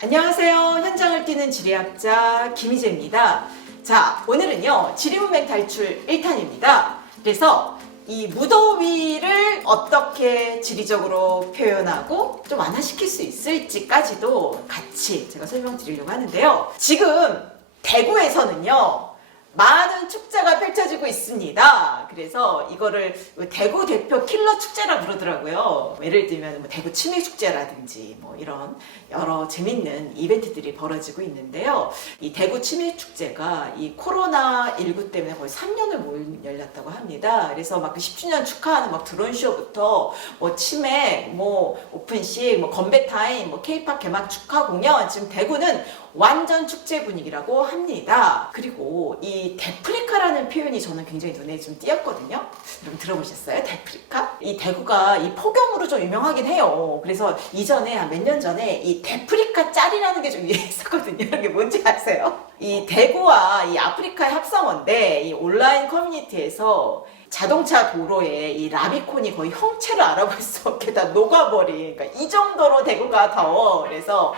안녕하세요. 현장을 뛰는 지리학자 김희재입니다. 자, 오늘은요, 지리문맹 탈출 1탄입니다. 그래서 이 무더위를 어떻게 지리적으로 표현하고 좀 완화시킬 수 있을지까지도 같이 제가 설명드리려고 하는데요. 지금 대구에서는요, 많은 축제가 펼쳐지고 있습니다. 그래서 이거를 대구 대표 킬러 축제라 그러더라고요. 예를 들면 뭐 대구 치맥 축제라든지 뭐 이런 여러 재밌는 이벤트들이 벌어지고 있는데요. 이 대구 치맥 축제가 이 코로나19 때문에 거의 3년을 못 열렸다고 합니다. 그래서 막 그 10주년 축하하는 막 드론쇼부터 뭐 치맥, 뭐 오픈식, 뭐 건배 타임, 뭐 케이팝 개막 축하 공연, 지금 대구는 완전 축제 분위기라고 합니다. 그리고 이 데프리카라는 표현이 저는 굉장히 눈에 좀 띄었거든요. 여러분 들어보셨어요? 데프리카? 이 대구가 이 폭염으로 좀 유명하긴 해요. 그래서 이전에 한 몇 년 전에 이 데프리카 짤이라는 게 좀 유행했었거든요. 이게 뭔지 아세요? 이 대구와 이 아프리카의 합성어인데 이 온라인 커뮤니티에서 자동차 도로에 이 라비콘이 거의 형체를 알아볼 수 없게 다 녹아버린, 그러니까 이 정도로 대구가 더워. 그래서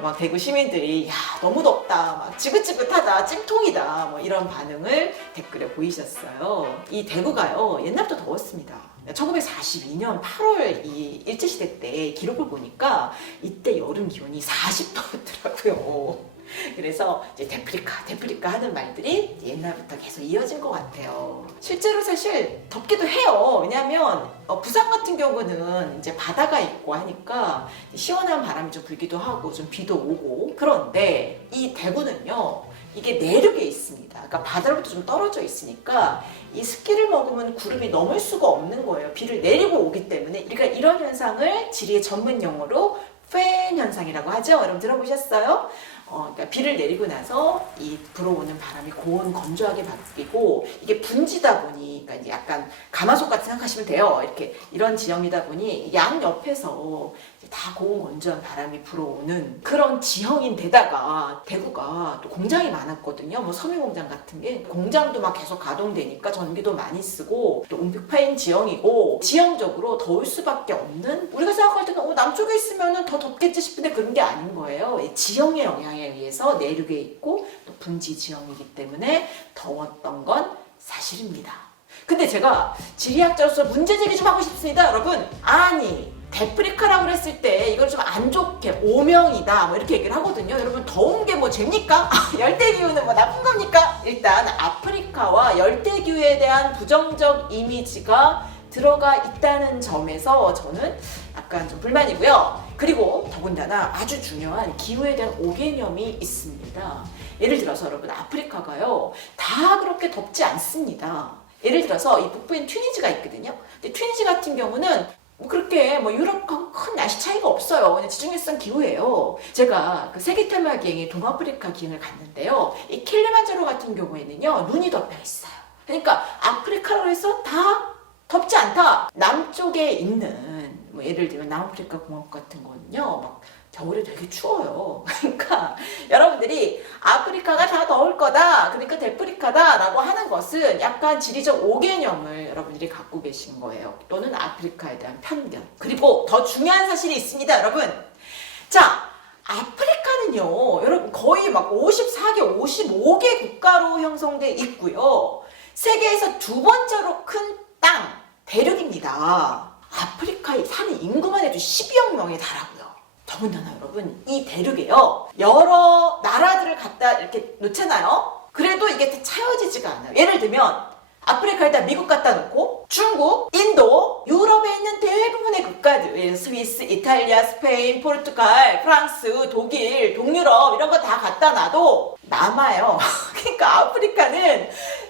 막 대구 시민들이 야 너무 덥다, 막 지긋지긋하다, 찜통이다, 뭐 이런 반응을 댓글에 보이셨어요. 이 대구가요 옛날부터 더웠습니다. 1942년 8월 이 일제시대 때 기록을 보니까 이때 여름 기온이 40도였더라고요. 그래서 이제 데프리카 하는 말들이 옛날부터 계속 이어진 것 같아요. 실제로 사실 덥기도 해요. 왜냐하면 부산 같은 경우는 이제 바다가 있고 하니까 시원한 바람이 좀 불기도 하고 좀 비도 오고. 그런데 이 대구는요, 이게 내륙에 있습니다. 그러니까 바다로부터 좀 떨어져 있으니까 이 습기를 머금은 구름이 넘을 수가 없는 거예요. 비를 내리고 오기 때문에. 우리가 이런 현상을 지리의 전문 용어로 팬 현상이라고 하죠. 여러분 들어보셨어요? 그러니까 비를 내리고 나서 이 불어오는 바람이 고온 건조하게 바뀌고, 이게 분지다 보니, 그러니까 이제 약간 가마솥 같이 생각하시면 돼요. 이렇게 이런 지형이다 보니 양 옆에서 다 고온 건조한 바람이 불어오는 그런 지형인데다가 대구가 또 공장이 많았거든요. 뭐 섬유공장 같은 게, 공장도 막 계속 가동되니까 전기도 많이 쓰고, 또 웅빅파인 지형이고 지형적으로 더울 수밖에 없는, 우리가 생각할 때는 남쪽에 있으면 더 덥겠지 싶은데 그런 게 아닌 거예요. 지형의 영향에 의해서 내륙에 있고 또 분지 지형이기 때문에 더웠던 건 사실입니다. 근데 제가 지리학자로서 문제제기 좀 하고 싶습니다, 여러분. 아니, 데프리카라고 그랬을 때 이걸 좀 안 좋게 오명이다 뭐 이렇게 얘기를 하거든요. 여러분 더운 게 뭐 죄입니까? 열대기후는 뭐 나쁜 겁니까? 일단 아프리카와 열대기후에 대한 부정적 이미지가 들어가 있다는 점에서 저는 약간 좀 불만이고요. 그리고 더군다나 아주 중요한 기후에 대한 오개념이 있습니다. 예를 들어서 여러분, 아프리카가요 다 그렇게 덥지 않습니다. 예를 들어서 이 북부인 튀니지가 있거든요. 근데 튀니지 같은 경우는 뭐 그렇게 뭐 유럽하고 큰 날씨 차이가 없어요. 그냥 지중해성 기후예요. 제가 그 세계 테마 기행의 동아프리카 기행을 갔는데요. 이 킬리만자로 같은 경우에는요 눈이 덮여 있어요. 그러니까 아프리카로 해서 다 덥지 않다. 남쪽에 있는 뭐 예를 들면 남아프리카 공화국 같은 거는요 막 겨울에 되게 추워요. 그러니까 여러분들이 아프리카가 다 더울 거다, 그러니까 데프리카다 라고 하는 것은 약간 지리적 오개념을 여러분들이 갖고 계신 거예요. 또는 아프리카에 대한 편견. 그리고 더 중요한 사실이 있습니다, 여러분. 자, 아프리카는요 여러분 거의 막 54개 55개 국가로 형성돼 있고요, 세계에서 두 번째로 큰 땅 대륙입니다. 아프리카에 사는 인구만 해도 12억 명에 달하고요. 더군다나 여러분, 이 대륙에요 여러 나라들을 갖다 이렇게 놓잖아요. 그래도 이게 다 차여지지가 않아요. 예를 들면 아프리카에다 미국 갖다 놓고 중국, 인도, 유럽에 있는 대부분의 국가들, 스위스, 이탈리아, 스페인, 포르투갈, 프랑스, 독일, 동유럽 이런 거 다 갖다 놔도 남아요. 그러니까 아프리카는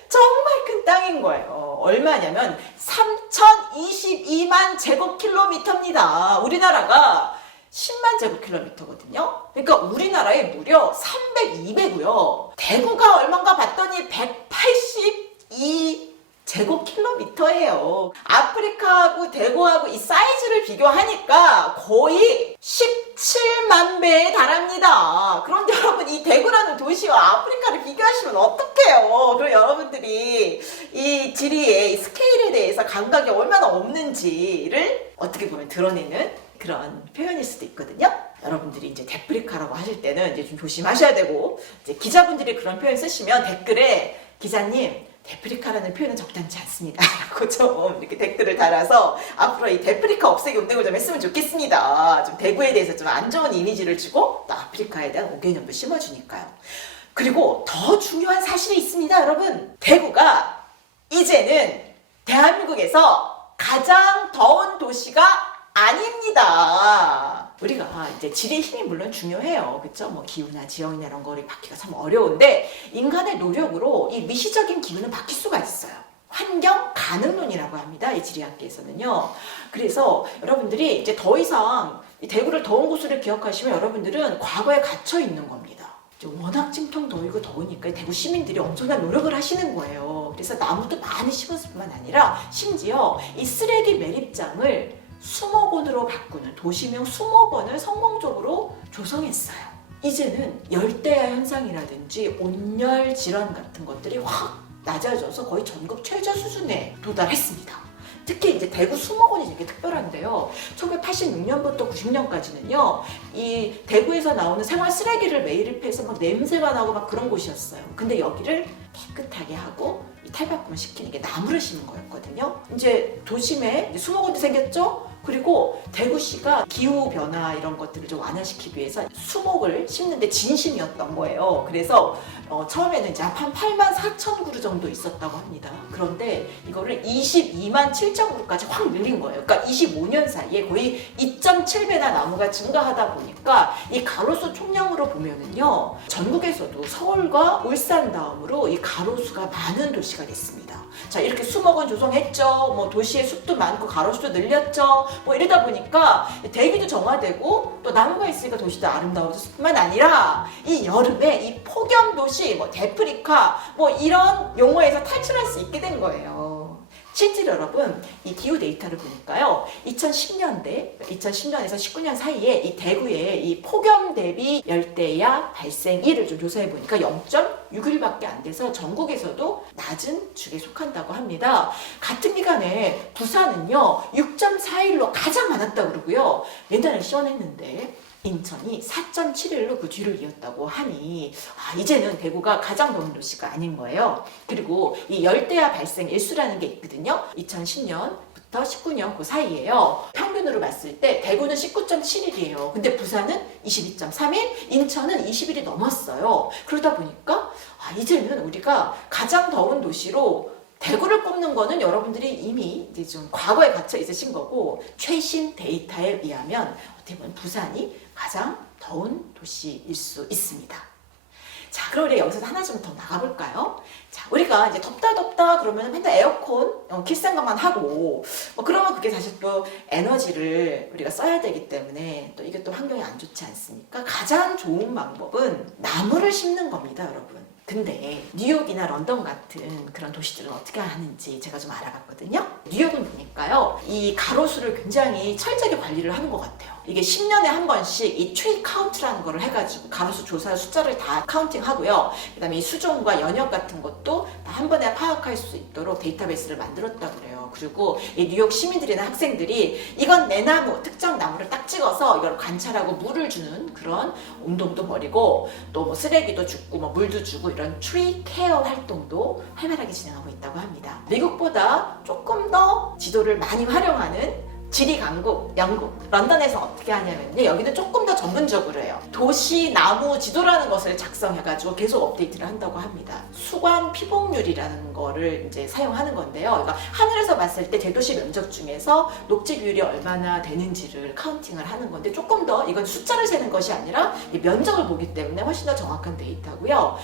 정말 큰 땅인 거예요. 얼마냐면 3022만 제곱킬로미터입니다. 우리나라가 10만 제곱킬로미터거든요. 그러니까 우리나라에 무려 302배고요. 대구가 얼마인가 봤더니 182 제곱킬로미터예요. 아프리카하고 대구하고 이 사이즈를 비교하니까 거의 17만 배에 달합니다. 그런데 여러분, 이 대구라는 도시와 아프리카를 비교하시면 어떡해요? 그럼 여러분들이 이 지리의 스케일에 대해서 감각이 얼마나 없는지를 어떻게 보면 드러내는 그런 표현일 수도 있거든요. 여러분들이 이제 데프리카라고 하실 때는 이제 좀 조심하셔야 되고, 이제 기자분들이 그런 표현 쓰시면 댓글에 기자님 데프리카라는 표현은 적당치 않습니다 라고 좀 이렇게 댓글을 달아서 앞으로 이 데프리카 없애기 운동을 좀 했으면 좋겠습니다. 좀 대구에 대해서 좀 안 좋은 이미지를 주고 또 아프리카에 대한 오개념도 심어주니까요. 그리고 더 중요한 사실이 있습니다, 여러분. 대구가 이제는 대한민국에서 가장 더운 도시가 아닙니다. 우리가 이제 지리의 힘이 물론 중요해요. 그쵸? 뭐 기후나 지형이나 이런 거를 바뀌기가 참 어려운데 인간의 노력으로 이 미시적인 기후는 바뀔 수가 있어요. 환경 가능론이라고 합니다. 이 지리학계에서는요. 그래서 여러분들이 이제 더 이상 이 대구를 더운 곳으로 기억하시면 여러분들은 과거에 갇혀 있는 겁니다. 워낙 찜통 더위고 더우니까 대구 시민들이 엄청난 노력을 하시는 거예요. 그래서 나무도 많이 심었을 뿐만 아니라 심지어 이 쓰레기 매립장을 수목원으로 바꾸는 도시명 수목원을 성공적으로 조성했어요. 이제는 열대야 현상이라든지 온열 질환 같은 것들이 확 낮아져서 거의 전국 최저 수준에 도달했습니다. 특히 이제 대구 수목원이 되게 특별한데요. 1986년부터 90년까지는요, 이 대구에서 나오는 생활 쓰레기를 매립해서 막 냄새가 나고 막 그런 곳이었어요. 근데 여기를 깨끗하게 하고 이 탈바꿈을 시키는 게 나무를 심은 거였거든요. 이제 도심에 수목원도 생겼죠? 그리고 대구시가 기후변화 이런 것들을 좀 완화시키기 위해서 수목을 심는데 진심이었던 거예요. 그래서 처음에는 이제 한 8만 4천 그루 정도 있었다고 합니다. 그런데 이거를 22만 7천 그루까지 확 늘린 거예요. 그러니까 25년 사이에 거의 2.7배나 나무가 증가하다 보니까 이 가로수 총량으로 보면은요, 전국에서도 서울과 울산 다음으로 이 가로수가 많은 도시가 됐습니다. 자, 이렇게 수목원 조성했죠. 뭐 도시의 숲도 많고 가로수도 늘렸죠. 뭐 이러다 보니까 대기도 정화되고 또 나무가 있으니까 도시도 아름다워졌을 뿐만 아니라 이 여름에 이 폭염 도시, 뭐 데프리카 뭐 이런 용어에서 탈출할 수 있게 된 거예요. 실제로 여러분 이 기후 데이터를 보니까요, 2010년에서 19년 사이에 이 대구의 이 폭염 대비 열대야 발생일을 좀 조사해 보니까 0.6일밖에 안 돼서 전국에서도 낮은 축에 속한다고 합니다. 같은 기간에 부산은요 6.4일로 가장 많았다고 그러고요. 옛날에 시원했는데 인천이 4.7일로 그 뒤를 이었다고 하니 이제는 대구가 가장 더운 도시가 아닌 거예요. 그리고 이 열대야 발생 일수라는 게 있거든요. 2010년부터 19년 그 사이에요. 평균으로 봤을 때 대구는 19.7일이에요. 근데 부산은 22.3일, 인천은 20일이 넘었어요. 그러다 보니까 이제는 우리가 가장 더운 도시로 대구를 꼽는 거는 여러분들이 이미 이제 좀 과거에 갇혀 있으신 거고, 최신 데이터에 의하면 어떻게 보면 부산이 가장 더운 도시일 수 있습니다. 자, 그럼 우리 여기서 하나 좀 더 나가볼까요? 자, 우리가 이제 덥다 그러면 맨날 에어컨 킬 생각만 하고 그러면 그게 사실 또 에너지를 우리가 써야 되기 때문에 또 이게 또 환경에 안 좋지 않습니까? 가장 좋은 방법은 나무를 심는 겁니다, 여러분. 근데 뉴욕이나 런던 같은 그런 도시들은 어떻게 하는지 제가 좀 알아봤거든요. 뉴욕은 보니까요, 이 가로수를 굉장히 철저하게 관리를 하는 것 같아요. 이게 10년에 한 번씩 이 트리 카운트라는 거를 해가지고 가로수 조사 숫자를 다 카운팅 하고요. 그 다음에 이 수종과 연역 같은 것도 다 한 번에 파악할 수 있도록 데이터베이스를 만들었다고 그래요. 그리고 이 뉴욕 시민들이나 학생들이 이건 내 나무, 특정 나무를 딱 찍어서 이걸 관찰하고 물을 주는 그런 운동도 벌이고, 또 뭐 쓰레기도 줍고 뭐 물도 주고 이런 트리 케어 활동도 활발하게 진행하고 있다고 합니다. 미국보다 조금 더 지도를 많이 활용하는 지리 강국, 영국, 런던에서 어떻게 하냐면요, 여기는 조금 더 전문적으로 해요. 도시 나무 지도라는 것을 작성해가지고 계속 업데이트를 한다고 합니다. 수관 피복률이라는 거를 이제 사용하는 건데요. 그러니까 하늘에서 봤을 때 대도시 면적 중에서 녹지 비율이 얼마나 되는지를 카운팅을 하는 건데, 조금 더 이건 숫자를 세는 것이 아니라 면적을 보기 때문에 훨씬 더 정확한 데이터고요.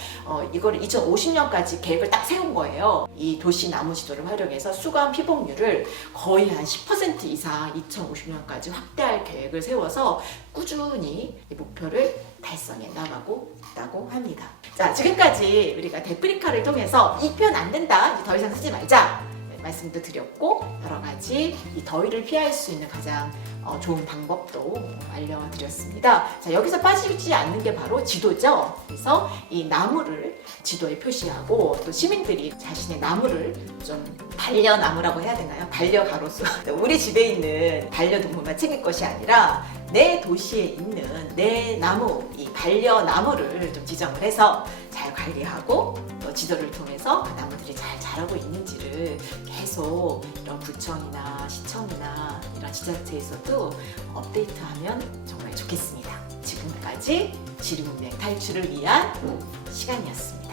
이거를 2050년까지 계획을 딱 세운 거예요. 이 도시 나무 지도를 활용해서 수관 피복률을 거의 한 10% 이상 2050년까지 확대할 계획을 세워서 꾸준히 이 목표를 달성해 나가고 있다고 합니다. 자, 지금까지 우리가 데프리카를 통해서 이 표현 안 된다, 이제 더 이상 쓰지 말자 말씀도 드렸고, 여러 가지 이 더위를 피할 수 있는 가장 좋은 방법도 알려드렸습니다. 자, 여기서 빠지지 않는 게 바로 지도죠. 그래서 이 나무를 지도에 표시하고 또 시민들이 자신의 나무를 좀 반려나무라고 해야 되나요? 반려가로수. 우리 집에 있는 반려동물만 챙길 것이 아니라 내 도시에 있는 내 나무, 이 반려나무를 좀 지정을 해서 잘 관리하고 또 지도를 통해서 그 나무들이 잘 자라고 있는지를 계속 이런 구청이나 시청이나 이런 지자체에서도 업데이트하면 정말 좋겠습니다. 지금까지 지리문명 탈출을 위한 시간이었습니다.